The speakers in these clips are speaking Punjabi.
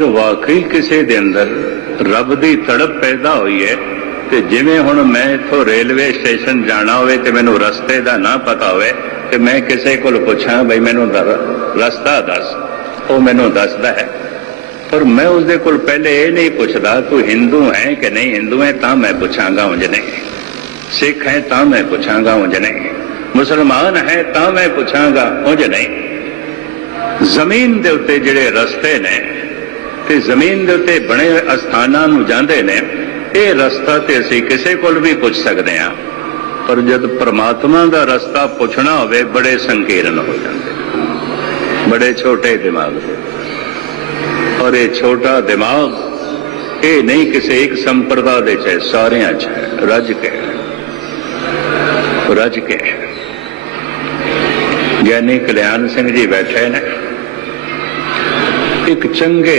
ਵਾਕਈ ਕਿਸੇ ਦੇ ਅੰਦਰ ਰੱਬ ਦੀ ਤੜਪ ਪੈਦਾ ਹੋਈ ਹੈ ਤੇ ਜਿਵੇਂ ਹੁਣ ਮੈਂ ਇੱਥੋਂ ਰੇਲਵੇ ਸਟੇਸ਼ਨ ਜਾਣਾ ਹੋਵੇ ਤੇ ਮੈਨੂੰ ਰਸਤੇ ਦਾ ਨਾ ਪਤਾ ਹੋਵੇ ਤੇ ਮੈਂ ਕਿਸੇ ਕੋਲ ਪੁੱਛਾਂ, ਬਈ ਮੈਨੂੰ ਰਸਤਾ ਦੱਸ। ਉਹ ਮੈਨੂੰ ਦੱਸਦਾ ਹੈ। ਪਰ ਮੈਂ ਉਸਦੇ ਕੋਲ ਪਹਿਲੇ ਇਹ ਨਹੀਂ ਪੁੱਛਦਾ, ਤੂੰ ਹਿੰਦੂ ਹੈ ਕਿ ਨਹੀਂ? ਹਿੰਦੂ ਹੈ ਤਾਂ ਮੈਂ ਪੁੱਛਾਂਗਾ ਉਂਝ ਨਹੀਂ। ਸਿੱਖ ਹੈ ਤਾਂ ਮੈਂ ਪੁੱਛਾਂਗਾ ਉਂਝ ਨਹੀਂ। ਮੁਸਲਮਾਨ ਹੈ ਤਾਂ ਮੈਂ ਪੁੱਛਾਂਗਾ ਉਂਝ ਨਹੀਂ। ਜ਼ਮੀਨ ਦੇ ਉੱਤੇ ਜਿਹੜੇ ਰਸਤੇ ਨੇ ਤੇ ਜ਼ਮੀਨ ਦੇ ਉੱਤੇ ਬਣੇ ਹੋਏ ਅਸਥਾਨਾਂ ਨੂੰ ਜਾਂਦੇ ਨੇ ਇਹ ਰਸਤਾ ਤੇ ਅਸੀਂ ਕਿਸੇ ਕੋਲ ਵੀ ਪੁੱਛ ਸਕਦੇ ਹਾਂ। ਪਰ ਜਦ ਪ੍ਰਮਾਤਮਾ ਦਾ ਰਸਤਾ ਪੁੱਛਣਾ ਹੋਵੇ ਬੜੇ ਸੰਕੀਰਨ ਹੋ ਜਾਂਦੇ ਬੜੇ ਛੋਟੇ ਦਿਮਾਗ ਦੇ। ਔਰ ਇਹ ਛੋਟਾ ਦਿਮਾਗ ਇਹ ਨਹੀਂ ਕਿਸੇ ਇੱਕ ਸੰਪਰਦਾ ਦੇ ਚ ਸਾਰਿਆਂ ਚ ਹੈ, ਰੱਜ ਕੇ ਰੱਜ ਕੇ ਗਿਆਨੀ ਕਲਿਆਣ ਸਿੰਘ ਜੀ ਬੈਠੇ ਨੇ। ਇੱਕ ਚੰਗੇ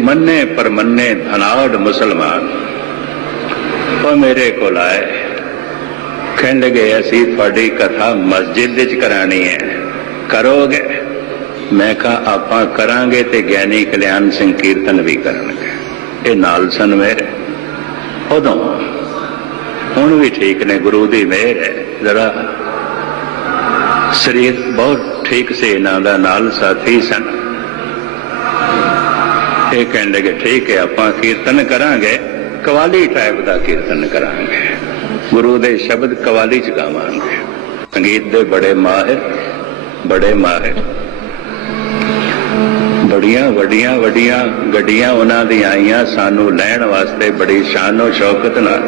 ਮੰਨੇ ਪਰਮੰਨੇ ਧਨਾੜ ਮੁਸਲਮਾਨ। ਉਹ ਮੇਰੇ ਕੋਲ ਆਏ। ਕਹਿਣ ਲੱਗੇ, ਅਸੀਂ ਤੁਹਾਡੀ ਕਥਾ ਮਸਜਿਦ ਵਿੱਚ ਕਰਾਣੀ ਹੈ। ਕਰੋਗੇ? ਮੈਂ ਕਿਹਾ, ਆਪਾਂ ਕਰਾਂਗੇ ਤੇ ਗਿਆਨੀ ਕਲਿਆਣ ਸਿੰਘ ਕੀਰਤਨ ਵੀ ਕਰਨਗੇ। ਇਹ ਨਾਲ ਸਨ ਮੇਰੇ। ਉਦੋਂ ਹੁਣ ਵੀ ਠੀਕ ਨੇ, ਗੁਰੂ ਦੀ ਮਿਹਰ ਹੈ। ਜ਼ਰਾ ਸਰੀਰ ਬਹੁਤ ਠੀਕ ਸੀ, ਇਹਨਾਂ ਦਾ ਨਾਲ ਸਾਥੀ ਸਨ। ਇਹ ਕਹਿਣ ਲੱਗੇ ਠੀਕ ਹੈ, ਆਪਾਂ ਕੀਰਤਨ ਕਰਾਂਗੇ। ਕਵਾਲੀ ਟਾਈਪ ਦਾ ਕੀਰਤਨ ਕਰਾਂਗੇ। ਗੁਰੂ ਦੇ ਸ਼ਬਦ ਕਵਾਲੀ ਚ ਗਾਵਾਂਗੇ। ਸੰਗੀਤ ਦੇ ਬੜੇ ਮਾਹਿਰ ਬੜੇ ਮਾਹਿਰ। ਬੜੀਆਂ, ਵੱਡੀਆਂ ਵੱਡੀਆਂ ਗੱਡੀਆਂ ਉਹਨਾਂ ਦੀਆਂ ਆਈਆਂ। ਸਾਨੂੰ ਲੈਣ ਵਾਸਤੇ ਬੜੀ ਸ਼ਾਨੋ ਸ਼ੌਕਤ ਨਾਲ।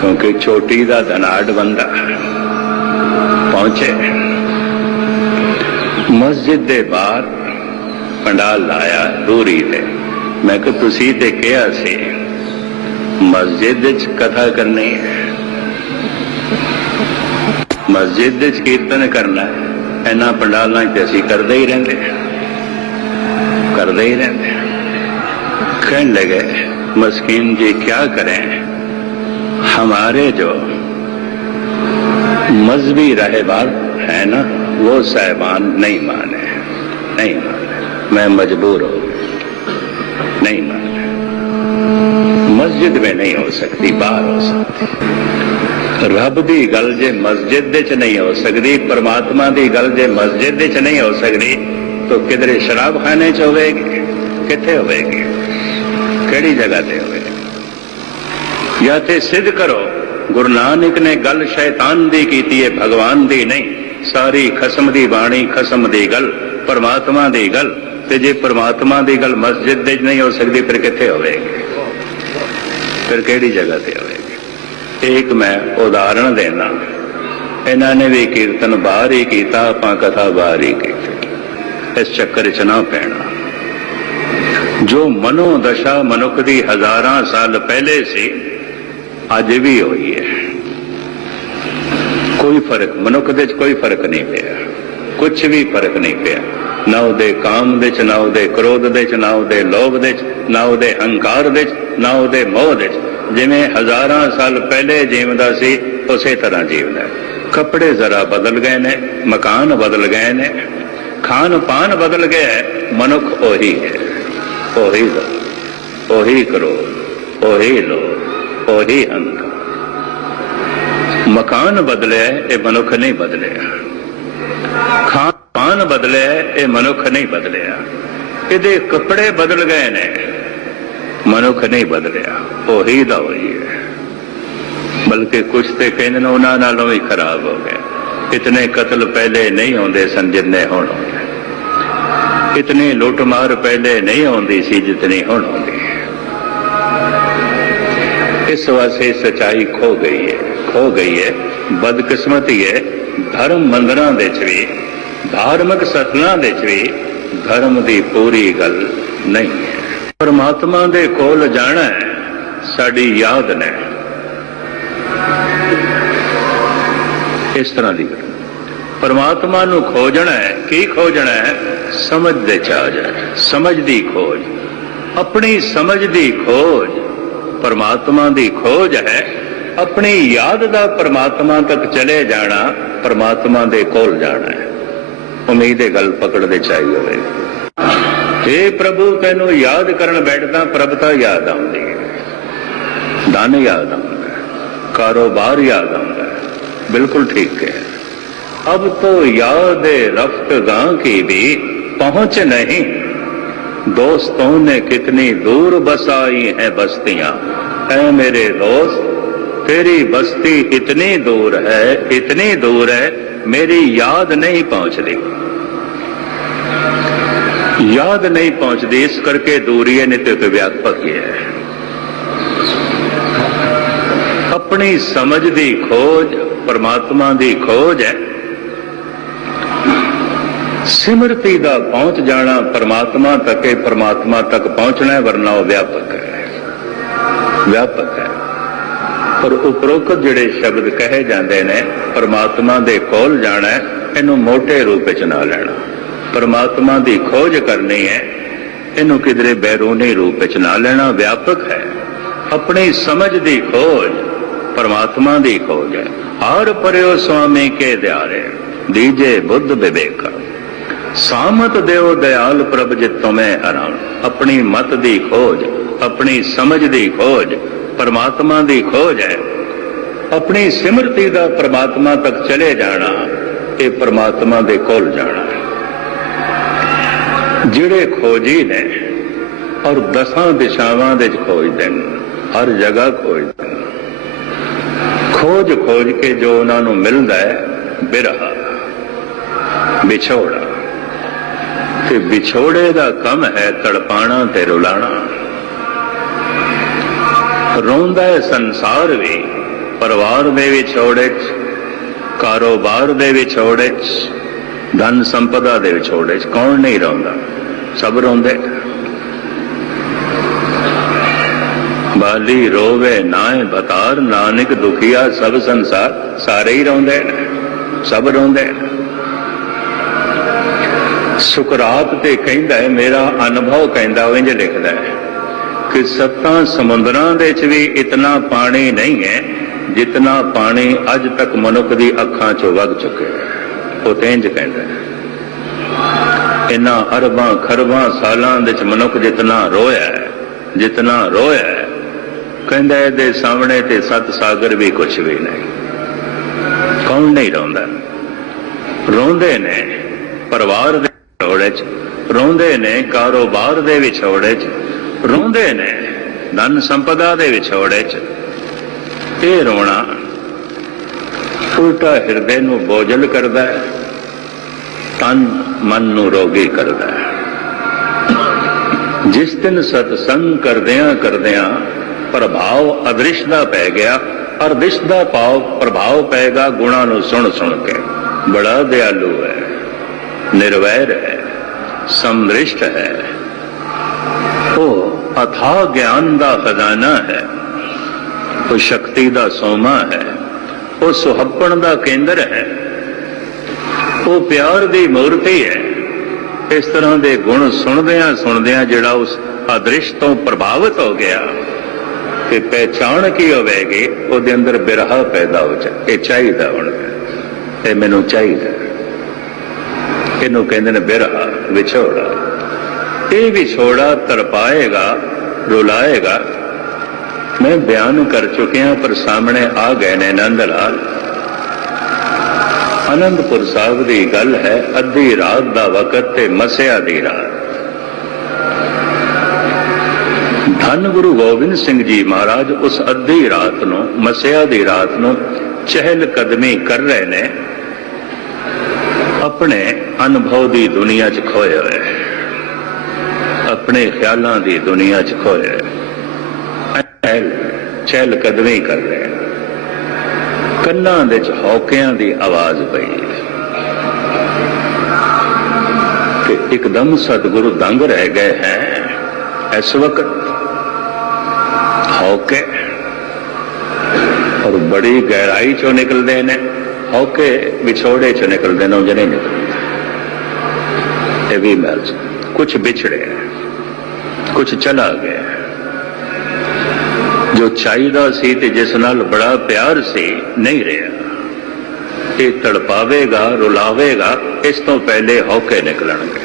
ਕਿਉਂਕਿ ਛੋਟੀ ਦਾ ਧਨਾੜ ਬੰਦਾ ਪਹੁੰਚੇ। ਮਸਜਿਦ ਦੇ ਬਾਹਰ ਪੰਡਾਲ ਲਾਇਆ ਦੂਰੀ ਤੇ ਮੈਂ ਕਿ ਤੁਸੀਂ ਤੇ ਕਿਹਾ ਸੀ ਮਸਜਿਦ ਵਿੱਚ ਕਥਾ ਕਰਨੀ ਹੈ ਮਸਜਿਦ ਵਿੱਚ ਕੀਰਤਨ ਕਰਨਾ ਹੈ ਇਹਨਾਂ ਪੰਡਾਲਾਂ 'ਚ ਅਸੀਂ ਕਰਦੇ ਹੀ ਰਹਿੰਦੇ ਹਾਂ। ਕਰਦੇ ਹੀ ਰਹਿੰਦੇ ਹਾਂ। कहने लगे मस्किन जी क्या करें हमारे जो मजहबी रहबार है ना वो साहबान नहीं माने नहीं माने मैं मजबूर हूं नहीं माने मस्जिद में नहीं हो सकती बाहर हो सकती ਰੱਬ ਦੀ ਗੱਲ ਜੇ ਮਸਜਿਦ ਦੇ ਚ ਨਹੀਂ ਹੋ ਸਕਦੀ ਪਰਮਾਤਮਾ ਦੀ ਗੱਲ ਜੇ ਮਸਜਿਦ ਦੇ ਚ ਨਹੀਂ ਹੋ ਸਕਦੀ ਤਾਂ ਕਿਧਰੇ ਸ਼ਰਾਬਖਾਨੇ ਚ ਹੋਵੇਗੀ ਕਿੱਥੇ ਹੋਵੇਗੀ ਕਿਹੜੀ ਜਗ੍ਹਾ ਤੇ ਹੋਵੇਗੀ ਜਾਂ ਤੇ ਸਿੱਧ ਕਰੋ ਗੁਰੂ ਨਾਨਕ ਨੇ ਗੱਲ ਸ਼ੈਤਾਨ ਦੀ ਕੀਤੀ ਹੈ ਭਗਵਾਨ ਦੀ ਨਹੀਂ ਸਾਰੀ ਖਸਮ ਦੀ ਬਾਣੀ ਖਸਮ ਦੀ ਗੱਲ ਪਰਮਾਤਮਾ ਦੀ ਗੱਲ ਤੇ ਜੇ ਪਰਮਾਤਮਾ ਦੀ ਗੱਲ ਮਸਜਿਦ ਦੇ ਚ ਨਹੀਂ ਹੋ ਸਕਦੀ, ਫਿਰ ਕਿੱਥੇ ਹੋਵੇਗੀ? ਫਿਰ ਕਿਹੜੀ ਜਗ੍ਹਾ ਤੇ ਹੋਵੇਗੀ? ਇੱਕ ਮੈਂ ਉਦਾਹਰਣ ਦੇਣਾ। ਇਹਨਾਂ ਨੇ ਵੀ ਕੀਰਤਨ ਬਾਹਰ ਹੀ ਕੀਤਾ, ਆਪਾਂ ਕਥਾ ਬਾਹਰ ਹੀ ਕੀਤੀ। ਇਸ ਚੱਕਰ 'ਚ ਨਾ ਪੈਣਾ। ਜੋ ਮਨੋ ਦਸ਼ਾ ਮਨੁੱਖ ਦੀ ਹਜ਼ਾਰਾਂ ਸਾਲ ਪਹਿਲੇ ਸੀ, ਅੱਜ ਵੀ ਹੋਈ ਹੈ। ਕੋਈ ਫ਼ਰਕ, ਮਨੁੱਖ ਦੇ 'ਚ ਕੋਈ ਫ਼ਰਕ ਨਹੀਂ ਪਿਆ। ਕੁਝ ਵੀ ਫ਼ਰਕ ਨਹੀਂ ਪਿਆ। ਨਾ ਉਹਦੇ ਕਾਮ ਦੇ 'ਚ, ਨਾ ਉਹਦੇ ਕ੍ਰੋਧ ਦੇ 'ਚ, ਨਾ ਉਹਦੇ ਲੋਭ ਦੇ 'ਚ, ਨਾ ਉਹਦੇ ਹੰਕਾਰ ਦੇ 'ਚ, ਨਾ ਉਹਦੇ ਮੋਹ ਦੇ 'ਚ। ਜਿਵੇਂ ਹਜ਼ਾਰਾਂ ਸਾਲ ਪਹਿਲੇ ਜੀਵਦਾ ਸੀ, ਉਸੇ ਤਰ੍ਹਾਂ ਜੀਵਦਾ ਕੱਪੜੇ ਜ਼ਰਾ ਬਦਲ ਗਏ ਨੇ, ਮਕਾਨ ਬਦਲ ਗਏ ਨੇ ਖਾਣ ਪਾਨ ਬਦਲ ਗਿਆ ਮਨੁੱਖ ਉਹੀ ਹੈ। ਉਹੀ ਲੋ ਉਹੀ ਕਰੋ ਉਹੀ ਲੋ ਉਹੀ ਹੰਕਾਰ। ਮਕਾਨ ਬਦਲਿਆ ਇਹ ਮਨੁੱਖ ਨਹੀਂ ਬਦਲਿਆ। ਖਾਨ ਪਾਨ ਬਦਲਿਆ ਇਹ ਮਨੁੱਖ ਨਹੀਂ ਬਦਲਿਆ। ਇਹਦੇ ਕੱਪੜੇ ਬਦਲ ਗਏ ਨੇ, ਮਨੁੱਖ ਨਹੀਂ ਬਦਲਿਆ। ਉਹੀ ਦਾ ਹੋਈ ਹੈ। ਬਲਕਿ ਕੁਝ ਤੇ ਕਹਿੰਦੇ ਨੇ, ਉਹਨਾਂ ਨਾਲੋਂ ਵੀ ਖਰਾਬ ਹੋ ਗਏ। ਇਤਨੇ ਕਤਲ ਪਹਿਲੇ ਨਹੀਂ ਹੁੰਦੇ ਸਨ ਜਿੰਨੇ ਹੁਣ ਹੁੰਦੇ ਇਤਨੇ ਲੁੱਟਮਾਰ ਪਹਿਲੇ ਨਹੀਂ ਹੁੰਦੀ ਸੀ ਜਿਤਨੀ ਹੁਣ ਹੁੰਦੀ ਇਸ ਵਾਸਤੇ ਸਚਾਈ ਖੋ ਗਈ ਹੈ, ਖੋ ਗਈ ਹੈ, ਬਦਕਿਸਮਤੀ ਹੈ। ਧਰਮ ਮੰਦਰਾਂ ਦੇ ਚ ਵੀ, ਧਾਰਮਿਕ ਸਥਲਾਂ ਦੇ ਚ ਵੀ ਧਰਮ ਦੀ ਪੂਰੀ ਗੱਲ ਨਹੀਂ ਹੈ। ਪਰਮਾਤਮਾ ਦੇ ਕੋਲ ਜਾਣਾ ਹੈ, ਸਾਡੀ ਯਾਦ ਨੇ। ਇਸ ਤਰ੍ਹਾਂ ਦੀ ਗੱਲ। ਪਰਮਾਤਮਾ ਨੂੰ ਖੋਜਣਾ ਹੈ, ਕੀ ਖੋਜਣਾ ਹੈ? ਸਮਝ ਦੇ ਚ ਆ ਜਾਏ ਸਮਝ ਦੀ ਖੋਜ। ਆਪਣੀ ਸਮਝ ਦੀ ਖੋਜ ਪਰਮਾਤਮਾ ਦੀ ਖੋਜ ਹੈ, ਆਪਣੀ ਯਾਦ ਦਾ ਪਰਮਾਤਮਾ ਤੱਕ ਚਲੇ ਜਾਣਾ ਪਰਮਾਤਮਾ ਦੇ ਕੋਲ ਜਾਣਾ ਹੈ ਉਮੀਦ ਹੈ ਗੱਲ ਪਕੜਦੇ ਚਾਹੀ ਹੋਵੇ ਏ ਪ੍ਰਭੂ ਤੈਨੂੰ ਯਾਦ ਕਰਨ ਬੈਠਦਾ ਪ੍ਰਭਤਾ ਯਾਦ ਆਉਂਦੀ ਹੈ ਧਨ ਯਾਦ ਆਉਂਦਾ ਹੈ ਕਾਰੋਬਾਰ ਯਾਦ ਆਉਂਦਾ ਹੈ ਬਿਲਕੁਲ ਠੀਕ ਹੈ अब तो याद रफ्तगां की भी पहुंच नहीं दोस्तों ने कितनी दूर बसाई है बस्तियां ऐ मेरे दोस्त तेरी बस्ती इतनी दूर है इतनी दूर है मेरी याद नहीं पहुंचती याद नहीं पहुंचती इस करके दूरी है नित्य तो व्यापक ही है ਆਪਣੀ ਸਮਝ ਦੀ ਖੋਜ ਪਰਮਾਤਮਾ ਦੀ ਖੋਜ ਹੈ ਸਿਮਰਤੀ ਦਾ ਪਹੁੰਚ ਜਾਣਾ ਪਰਮਾਤਮਾ ਤੱਕ ਹੈ ਪਰਮਾਤਮਾ ਤੱਕ ਪਹੁੰਚਣਾ ਹੈ ਵਰਨਾ ਉਹ ਵਿਆਪਕ ਹੈ ਵਿਆਪਕ ਹੈ ਪਰ ਉਪਰੋਕਤ ਜਿਹੜੇ ਸ਼ਬਦ ਕਹੇ ਜਾਂਦੇ ਨੇ, ਪਰਮਾਤਮਾ ਦੇ ਕੋਲ ਜਾਣਾ ਇਹਨੂੰ ਮੋٹے ਰੂਪ ਵਿੱਚ ਨਾ ਲੈਣਾ। ਪਰਮਾਤਮਾ ਦੀ ਖੋਜ ਕਰਨੀ ਹੈ, ਇਹਨੂੰ ਕਿਧਰੇ ਬੈਰੂਨੀ ਰੂਪ ਵਿੱਚ ਨਾ ਲੈਣਾ ਵਿਆਪਕ ਹੈ। ਆਪਣੀ ਸਮਝ ਦੀ ਖੋਜ, ਪਰਮਾਤਮਾ ਦੀ ਖੋਜ ਹੈ। ਹਰ ਪਰਿਓ ਸੁਆਮੀ ਕੇ ਦਿਆਰੇ ਦੀਜੇ ਬੁੱਧ ਵਿਵੇਕ। ਸਾਮਤ ਦੇਵ ਦਿਆਲ ਪ੍ਰਭ ਜਿ ਤੁਮੇ ਹਰਾਮ ਆਪਣੀ ਮਤ ਦੀ ਖੋਜ, ਆਪਣੀ ਸਮਝ ਦੀ ਖੋਜ ਪਰਮਾਤਮਾ ਦੀ ਖੋਜ ਹੈ। ਆਪਣੀ ਸਿਮਰਤੀ ਦਾ ਪਰਮਾਤਮਾ ਤੱਕ ਚਲੇ ਜਾਣਾ, ਇਹ ਪਰਮਾਤਮਾ ਦੇ ਕੋਲ ਜਾਣਾ ਜਿਹੜੇ ਖੋਜੀ ਨੇ, ਔਰ ਦਸਾਂ ਦਿਸ਼ਾਵਾਂ ਦੇ ਵਿੱਚ ਖੋਜਦੇ ਨੇ, ਹਰ ਜਗ੍ਹਾ ਖੋਜਦੇ ਨੇ। ਖੋਜ ਖੋਜ ਕੇ ਜੋ ਉਹਨਾਂ ਨੂੰ ਮਿਲਦਾ ਹੈ, ਬਿਰਹਾ, ਵਿਛੋੜਾ। ਤੇ ਵਿਛੋੜੇ ਦਾ ਕੰਮ ਹੈ ਤੜਪਾਣਾ ਤੇ ਰੁਲਾਣਾ। ਰੋਂਦਾ ਹੈ ਸੰਸਾਰ ਵੀ, ਪਰਿਵਾਰ ਦੇ ਵਿਛੋੜੇ ਚ ਕਾਰੋਬਾਰ ਦੇ ਵਿਛੋੜੇ ਚ ਧਨ ਸੰਪਦਾ ਦੇ ਵਿਛੋੜੇ ਚ ਕੌਣ ਨਹੀਂ ਰੋਂਦਾ? ਸਭ ਰੋਂਦੇ। ਬਾਲੀ ਰੋਵੇ, ਨਾਏ ਬਤਾਰ, ਨਾਨਕ ਦੁਖੀਆ, ਸਭ ਸੰਸਾਰ, ਸਾਰੇ ਹੀ ਰੋਂਦੇ ਨੇ, ਸਭ ਰੋਂਦੇ ਨੇ। ਸੁਕਰਾਤ ਤੇ ਕਹਿੰਦਾ ਹੈ, ਮੇਰਾ ਅਨੁਭਵ ਕਹਿੰਦਾ, ਉਹ ਇੰਜ ਲਿਖਦਾ ਹੈ। ਕਿ ਸੱਤਾਂ ਸਮੁੰਦਰਾਂ ਦੇ ਵਿੱਚ ਵੀ ਇਤਨਾ ਪਾਣੀ ਨਹੀਂ ਹੈ, ਜਿਤਨਾ ਪਾਣੀ ਅੱਜ ਤੱਕ ਮਨੁੱਖ ਦੀ ਅੱਖਾਂ 'ਚੋਂ ਵਗ ਚੁੱਕਿਆ ਹੈ। ਉਹ ਤੇ ਕਹਿੰਦਾ ਹੈ। ਅਰਬਾਂ ਖਰਬਾਂ ਸਾਲਾਂ ਦੇ ਵਿੱਚ ਮਨੁੱਖ ਜਿਤਨਾ ਰੋਇਆ ਹੈ, ਜਿਤਨਾ ਰੋਇਆ ਹੈ, ਕਹਿੰਦਾ ਇਹਦੇ ਸਾਹਮਣੇ ਤੇ ਸੱਤ ਸਾਗਰ ਵੀ ਕੁਝ ਵੀ ਨਹੀਂ। ਕੌਣ ਨਹੀਂ ਰੋਂਦਾ? ਰੋਂਦੇ ਨੇ ਪਰਿਵਾਰ ਦੇ ਵਿਛੋੜੇ ਚ ਰੋਂਦੇ ਨੇ ਕਾਰੋਬਾਰ ਦੇ ਵਿਛੋੜੇ ਚ ਰੋਂਦੇ ਨੇ। ਧਨ ਸੰਪਦਾ ਦੇ ਵਿਛੋੜੇ ਚ। ਇਹ ਰੋਣਾ ਉਲਟਾ ਹਿਰਦੇ ਨੂੰ ਬੋਝਲ ਕਰਦਾ ਹੈ। ਤਨ ਮਨ ਨੂੰ ਰੋਗੀ ਕਰਦਾ ਹੈ। ਜਿਸ ਦਿਨ ਸਤਸੰਗ ਕਰਦਿਆਂ ਕਰਦਿਆਂ ਪ੍ਰਭਾਵ ਅਦ੍ਰਿਸ਼ ਦਾ ਪੈ ਗਿਆ ਅਰਦਿਸ਼ ਦਾ ਭਾਵ ਪ੍ਰਭਾਵ ਪਏਗਾ ਗੁਣਾ ਨੂੰ ਸੁਣ ਸੁਣ ਕੇ। ਬੜਾ ਦਿਆਲੂ ਹੈ। ਨਿਰਵੈਰ ਹੈ। ਸਮਦ੍ਰਿਸ਼ਟ ਹੈ। ਉਹ ਅਥਾ ਗਿਆਨ ਦਾ ਖਜ਼ਾਨਾ ਹੈ। ਉਹ ਸ਼ਕਤੀ ਦਾ ਸੋਮਾ ਹੈ। ਉਹ ਸੁਹੱਪਣ ਦਾ ਕੇਂਦਰ ਹੈ। ਉਹ ਪਿਆਰ ਦੀ ਮੂਰਤੀ ਹੈ। ਇਸ ਤਰ੍ਹਾਂ ਦੇ ਗੁਣ ਸੁਣਦਿਆਂ ਸੁਣਦਿਆਂ ਜਿਹੜਾ ਉਸ ਅਦ੍ਰਿਸ਼ ਤੋਂ ਪ੍ਰਭਾਵਿਤ ਹੋ ਗਿਆ ਕਿ ਪਹਿਚਾਣ ਕੀ ਹੋਵੇਗੀ, ਉਹਦੇ ਅੰਦਰ ਬਿਰਹਾ ਪੈਦਾ ਹੋ ਜਾ ਇਹ ਚਾਹੀਦਾ ਹੁਣ। ਇਹ ਮੈਨੂੰ ਚਾਹੀਦਾ। ਇਹਨੂੰ ਕਹਿੰਦੇ ਨੇ ਬਿਰਹਾ, ਵਿਛੋੜਾ। ਇਹ ਵਿਛੋੜਾ ਤਰਪਾਏਗਾ ਰੁਲਾਏਗਾ। ਮੈਂ ਬਿਆਨ ਕਰ ਚੁੱਕਿਆ, ਪਰ ਸਾਹਮਣੇ ਆ ਗਏ ਨੇ ਨੰਦ ਲਾਲ ਅਨੰਦਪੁਰ ਸਾਹਿਬ ਦੀ ਗੱਲ ਹੈ, ਅੱਧੀ ਰਾਤ ਦਾ ਵਕਤ ਤੇ ਮਸਿਆ ਦੀ ਰਾਤ। ਧੰਨ ਗੁਰੂ ਗੋਬਿੰਦ ਸਿੰਘ ਜੀ ਮਹਾਰਾਜ, ਉਸ ਅੱਧੀ ਰਾਤ ਨੂੰ, ਮਸਿਆ ਦੀ ਰਾਤ ਨੂੰ ਚਹਿਲ ਕਦਮੀ ਕਰ ਰਹੇ ਨੇ। ਆਪਣੇ ਅਨੁਭਵ ਦੀ ਦੁਨੀਆ 'ਚ ਖੋਏ ਹੋਏ। ਆਪਣੇ ਖਿਆਲਾਂ ਦੀ ਦੁਨੀਆ 'ਚ ਖੋਏ ਹੋਏ ਚਹਿਲ ਕਦਮੀ ਕਰ ਰਹੇ ਕੰਨਾਂ ਦੇ 'ਚ ਹੌਕਿਆਂ ਦੀ ਆਵਾਜ਼ ਪਈ ਕਿ ਇੱਕਦਮ ਸਤਿਗੁਰੂ ਦੰਗ ਰਹਿ ਗਏ ਹੈ। ਇਸ ਵਕਤ ਹੌਕੇ ਔਰ ਬੜੀ ਗਹਿਰਾਈ ਚੋਂ ਨਿਕਲਦੇ ਨੇ। ਹੌਕੇ ਵਿਛੋੜੇ ਚੋਂ ਨਿਕਲਦੇ ਨੇ, ਉਂਝ ਨਹੀਂ ਨਿਕਲਦੇ। ਇਹ ਵੀ ਮੈਲਸ ਕੁਝ ਵਿਛੜੇ ਕੁਝ ਚਲਾ ਗਿਆ। ਜੋ ਚਾਹੀਦਾ ਸੀ ਤੇ ਜਿਸ ਨਾਲ ਬੜਾ ਪਿਆਰ ਸੀ, ਨਹੀਂ ਰਿਹਾ। ਇਹ ਤੜਪਾਵੇਗਾ, ਰੁਲਾਵੇਗਾ, ਇਸ ਤੋਂ ਪਹਿਲੇ ਹੌਕੇ ਨਿਕਲਣਗੇ।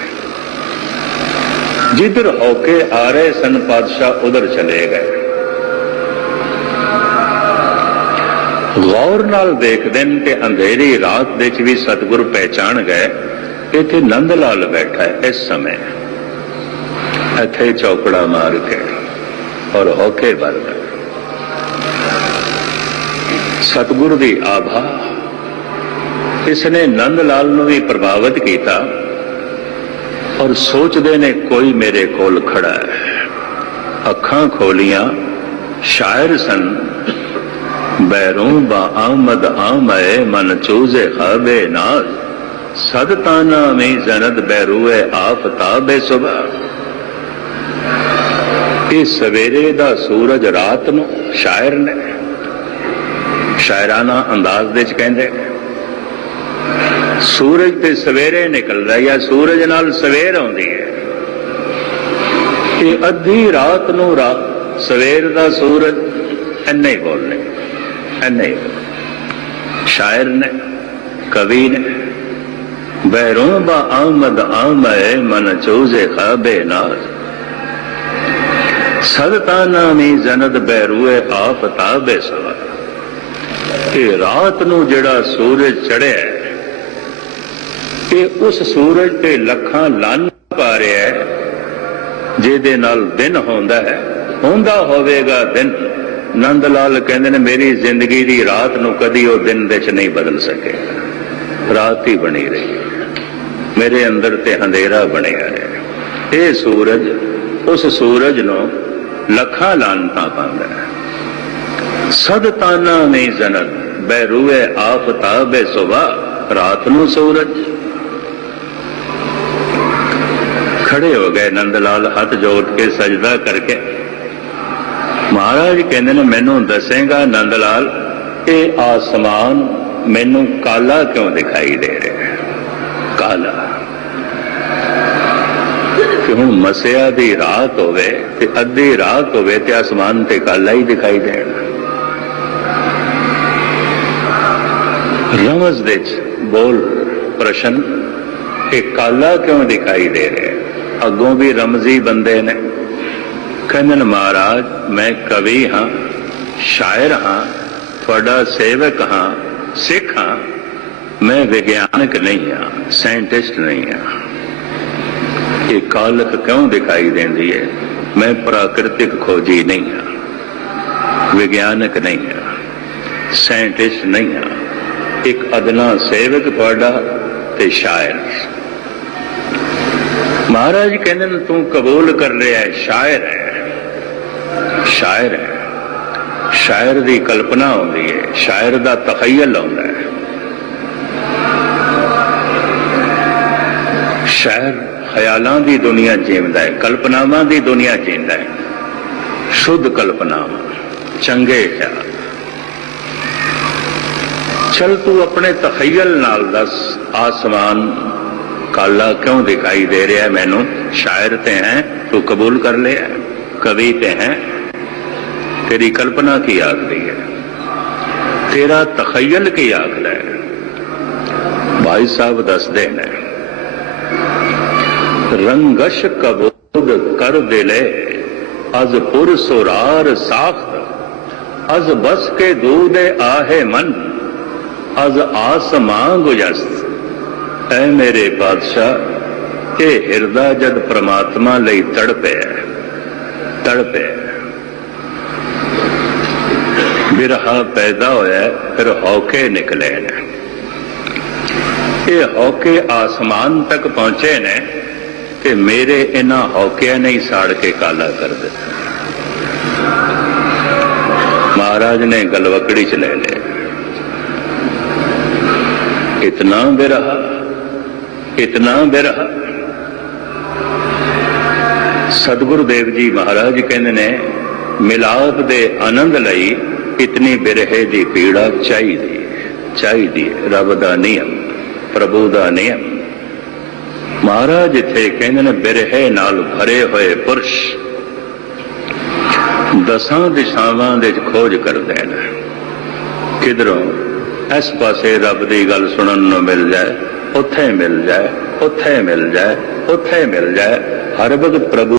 ਜਿੱਧਰ ਹੋ ਆ ਰਹੇ ਸਨ, ਪਾਤਸ਼ਾਹ ਉਧਰ ਚਲੇ ਗਏ। ਗੌਰ ਨਾਲ ਦੇਖਦੇ ਨੇ ਕਿ ਅੰਧੇਰੀ ਰਾਤ ਦੇ ਵਿੱਚ ਵੀ ਸਤਿਗੁਰ ਪਹਿਚਾਣ ਗਏ। ਇੱਥੇ ਨੰਦ ਲਾਲ ਬੈਠਾ ਹੈ ਇਸ ਸਮੇਂ। ਇੱਥੇ ਚੌਕੜਾ ਮਾਰ ਕੇ ਔਰ ਹੋਕੇ ਬਲ ਵਰਦਾ ਸਤਿਗੁਰ ਦੀ ਆਭਾ ਇਸ ਨੇ ਨੰਦ ਲਾਲ ਨੂੰ ਵੀ ਪ੍ਰਭਾਵਿਤ ਕੀਤਾ ਔਰ ਸੋਚਦੇ ਨੇ ਕੋਈ ਮੇਰੇ ਕੋਲ ਖੜਾ ਹੈ। ਅੱਖਾਂ ਖੋਲੀਆਂ, ਸ਼ਾਇਰ ਸਨ, ਬੈਰੋਂ ਬਾ ਆਮਦ ਆਮਏ ਮਨ ਚੂਜ਼ੇ ਖਾਬੇ ਨਾਜ਼ ਸਦ ਤਾਨਾ ਮੇ ਜ਼ਨਦ ਬੈਰੂਏ ਆਫਤਾਬੇ ਸੁਬਾ ਇਹ ਸਵੇਰੇ ਦਾ ਸੂਰਜ ਰਾਤ ਨੂੰ ਸ਼ਾਇਰ ਨੇ। ਸ਼ਾਇਰਾਨਾ ਅੰਦਾਜ਼ ਦੇ ਚ ਕਹਿੰਦੇ ਸੂਰਜ ਤੇ ਸਵੇਰੇ ਨਿਕਲਦਾ ਜਾਂ ਸੂਰਜ ਨਾਲ ਸਵੇਰ ਆਉਂਦੀ ਹੈ। ਇਹ ਅੱਧੀ ਰਾਤ ਨੂੰ ਰਾਤ ਸਵੇਰ ਦਾ ਸੂਰਜ ਐਨੇ ਹੀ ਬੋਲਨੇ ਐਨੇ ਹੀ। ਸ਼ਾਇਰ ਨੇ, ਕਵੀ ਨੇ ਬੈਰੋਂ ਬਾ ਆਮਦ ਆਮਏ ਮਨ ਚੂਜ਼ੇ ਖਾਬੇ ਨਾਜ਼। ਸਦਤਾ ਨਾਮੀ ਜਨਦ ਬੈਰੂਏ ਆਫਤਾਬੇ ਸਵਾ ਇਹ ਰਾਤ ਨੂੰ ਜਿਹੜਾ ਸੂਰਜ ਚੜਿਆ ਹੈ, ਇਹ ਉਸ ਸੂਰਜ ਤੇ ਲੱਖਾਂ ਲੰਨ ਪਾ ਰਿਹਾ ਹੈ ਜਿਹਦੇ ਨਾਲ ਦਿਨ ਹੁੰਦਾ ਹੈ ਹੁੰਦਾ ਹੋਵੇਗਾ ਦਿਨ। ਨੰਦ ਲਾਲ ਕਹਿੰਦੇ ਨੇ ਮੇਰੀ ਜ਼ਿੰਦਗੀ ਦੀ ਰਾਤ ਨੂੰ ਕਦੀ ਉਹ ਦਿਨ ਵਿੱਚ ਨਹੀਂ ਬਦਲ ਸਕੇ। ਰਾਤ ਹੀ ਬਣੀ ਰਹੀ ਮੇਰੇ ਅੰਦਰ ਤੇ ਹਨੇਰਾ ਬਣਿਆ ਰਿਹਾ ਇਹ ਸੂਰਜ ਉਸ ਸੂਰਜ ਨੂੰ ਲੱਖਾਂ ਲਾਨਤਾਂ ਪਾਉਂਦਾ ਸਦ ਤਾਨਾ ਨਹੀਂ ਜਨਤ ਬੈਰੂਏ ਬੈ ਸੁਬਾ ਰਾਤ ਨੂੰ ਸੂਰਜ। ਖੜੇ ਹੋ ਗਏ ਨੰਦ ਲਾਲ, ਹੱਥ ਜੋੜ ਕੇ ਸਜਦਾ ਕਰਕੇ। ਮਹਾਰਾਜ ਕਹਿੰਦੇ ਨੇ, ਮੈਨੂੰ ਦੱਸੇਗਾ ਨੰਦ ਲਾਲ, ਇਹ ਆਸਮਾਨ ਮੈਨੂੰ ਕਾਲਾ ਕਿਉਂ ਦਿਖਾਈ ਦੇ ਰਿਹਾ ਕਾਲਾ। ਹੁਣ ਮਸਿਆ ਦੀ ਰਾਤ ਹੋਵੇ ਤੇ ਅੱਧੀ ਰਾਤ ਹੋਵੇ ਤੇ ਆਸਮਾਨ ਤੇ ਕਾਲਾ ਹੀ ਦਿਖਾਈ ਦੇਣਾ। ਰਮਜ਼ ਦੇ ਬੋਲ, ਪ੍ਰਸ਼ਨ, ਇਹ ਕਾਲਾ ਕਿਉਂ ਦਿਖਾਈ ਦੇ ਰਿਹਾ? ਅੱਗੋਂ ਵੀ ਰਮਜ਼ੀ ਬੰਦੇ ਨੇ। ਕਹਿੰਦੇ ਮਹਾਰਾਜ, ਮੈਂ ਕਵੀ ਹਾਂ, ਸ਼ਾਇਰ ਹਾਂ, ਤੁਹਾਡਾ ਸੇਵਕ ਹਾਂ, ਸਿੱਖ ਹਾਂ, ਮੈਂ ਵਿਗਿਆਨਕ ਨਹੀਂ ਹਾਂ, ਸਾਇੰਟਿਸਟ ਨਹੀਂ ਹਾਂ। ਇਹ ਕਾਲਕ ਕਿਉਂ ਦਿਖਾਈ ਦਿੰਦੀ ਹੈ? ਮੈਂ ਪ੍ਰਾਕਿਰਤਿਕ ਖੋਜੀ ਨਹੀਂ ਹਾਂ। ਵਿਗਿਆਨਕ ਨਹੀਂ ਹਾਂ। ਸਾਇੰਟਿਸਟ ਨਹੀਂ ਹਾਂ। ਇੱਕ ਅਦਨਾ ਸੇਵਕ ਤੁਹਾਡਾ ਤੇ ਸ਼ਾਇਰ। ਮਹਾਰਾਜ ਕਹਿੰਦੇ ਨੇ, ਤੂੰ ਕਬੂਲ ਕਰ ਰਿਹਾ ਹੈ, ਸ਼ਾਇਰ ਹੈ। ਸ਼ਾਇਰ ਹੈ। ਸ਼ਾਇਰ ਦੀ ਕਲਪਨਾ ਆਉਂਦੀ ਹੈ। ਸ਼ਾਇਰ ਦਾ ਤਖਯਲ ਆਉਂਦਾ ਹੈ। ਸ਼ਾਇਰ ਖਿਆਲਾਂ ਦੀ ਦੁਨੀਆ ਜੀਵਦਾ ਹੈ, ਕਲਪਨਾਵਾਂ ਦੀ ਦੁਨੀਆ ਜੀਂਦਾ ਹੈ। ਸ਼ੁੱਧ ਕਲਪਨਾਵਾਂ, ਚੰਗੇ ਖਿਆਲ। ਚਲ ਤੂੰ ਆਪਣੇ ਤਖਯਲ ਨਾਲ ਦੱਸ, ਆਸਮਾਨ ਕਾਲਾ ਕਿਉਂ ਦਿਖਾਈ ਦੇ ਰਿਹਾ ਮੈਨੂੰ? ਸ਼ਾਇਰ ਤੇ ਹੈ, ਤੂੰ ਕਬੂਲ ਕਰ ਲਿਆ ਕਵੀ ਤੇ ਹੈ? ਤੇਰੀ ਕਲਪਨਾ ਕੀ ਆਖਦੀ ਹੈ? ਤੇਰਾ ਤਖਯਲ ਕੀ ਆਖਦਾ ਹੈ? ਭਾਈ ਸਾਹਿਬ ਦੱਸਦੇ ਨੇ ਰੰਗਸ਼ ਕਬੂਦ ਕਰ ਦਿਲੇ ਅਜ਼ ਪੁਰ ਸੁਰਾਰ ਸਾਖਤ ਅਜ਼ ਬਸ ਕੇ ਦੂਦੇ ਆਹੇ ਮਨ, ਅਜ਼ ਆਸਮਾਂ ਗੁਜਸਤ ਐ ਮੇਰੇ ਪਾਤਸ਼ਾਹ ਇਹ ਹਿਰਦਾ ਜਦ ਪ੍ਰਮਾਤਮਾ ਲਈ ਤੜਪਿਆ ਤੜਪਿਆ ਬਿਰਹਾ ਪੈਦਾ ਹੋਇਆ, ਫਿਰ ਹੌਕੇ ਨਿਕਲੇ। ਨੇ ਇਹ ਹੌਕੇ ਆਸਮਾਨ ਤੱਕ ਪਹੁੰਚੇ ਨੇ ਕਿ ਮੇਰੇ ਇਹਨਾਂ ਹੌਕਿਆਂ ਨੇ ਹੀ ਸਾੜ ਕੇ ਕਾਲਾ ਕਰ ਦਿੱਤਾ। ਮਹਾਰਾਜ ਨੇ ਗਲਵਕੜੀ ਚ ਲੈ ਲਿਆ। ਇਤਨਾ ਬਿਰਹਾ ਇਤਨਾ ਬਿਰਹਾ। ਸਤਿਗੁਰੂ ਦੇਵ ਜੀ ਮਹਾਰਾਜ ਕਹਿੰਦੇ ਨੇ, ਮਿਲਾਪ ਦੇ ਆਨੰਦ ਲਈ ਇਤਨੀ ਬਿਰਹੇ ਦੀ ਪੀੜਾ ਚਾਹੀਦੀ ਚਾਹੀਦੀ ਹੈ। ਰੱਬ ਦਾ ਨਿਯਮ, ਪ੍ਰਭੂ ਦਾ ਨਿਯਮ। ਮਹਾਰਾਜ, ਇੱਥੇ ਕਹਿੰਦੇ ਨੇ, ਬਿਰਹੇ ਨਾਲ ਭਰੇ ਹੋਏ ਪੁਰਸ਼ ਦਸਾਂ ਦਿਸ਼ਾਵਾਂ ਦੇ ਖੋਜ ਕਰਦੇ ਨੇ। ਕਿਧਰੋਂ ਇਸ ਪਾਸੇ ਰੱਬ ਦੀ ਗੱਲ ਸੁਣਨ ਨੂੰ ਮਿਲ ਜਾਏ, ਉੱਥੇ ਮਿਲ ਜਾਏ, ਉੱਥੇ ਮਿਲ ਜਾਏ, ਉੱਥੇ ਮਿਲ ਜਾਏ, ਹਰ ਵਕਤ ਪ੍ਰਭੂ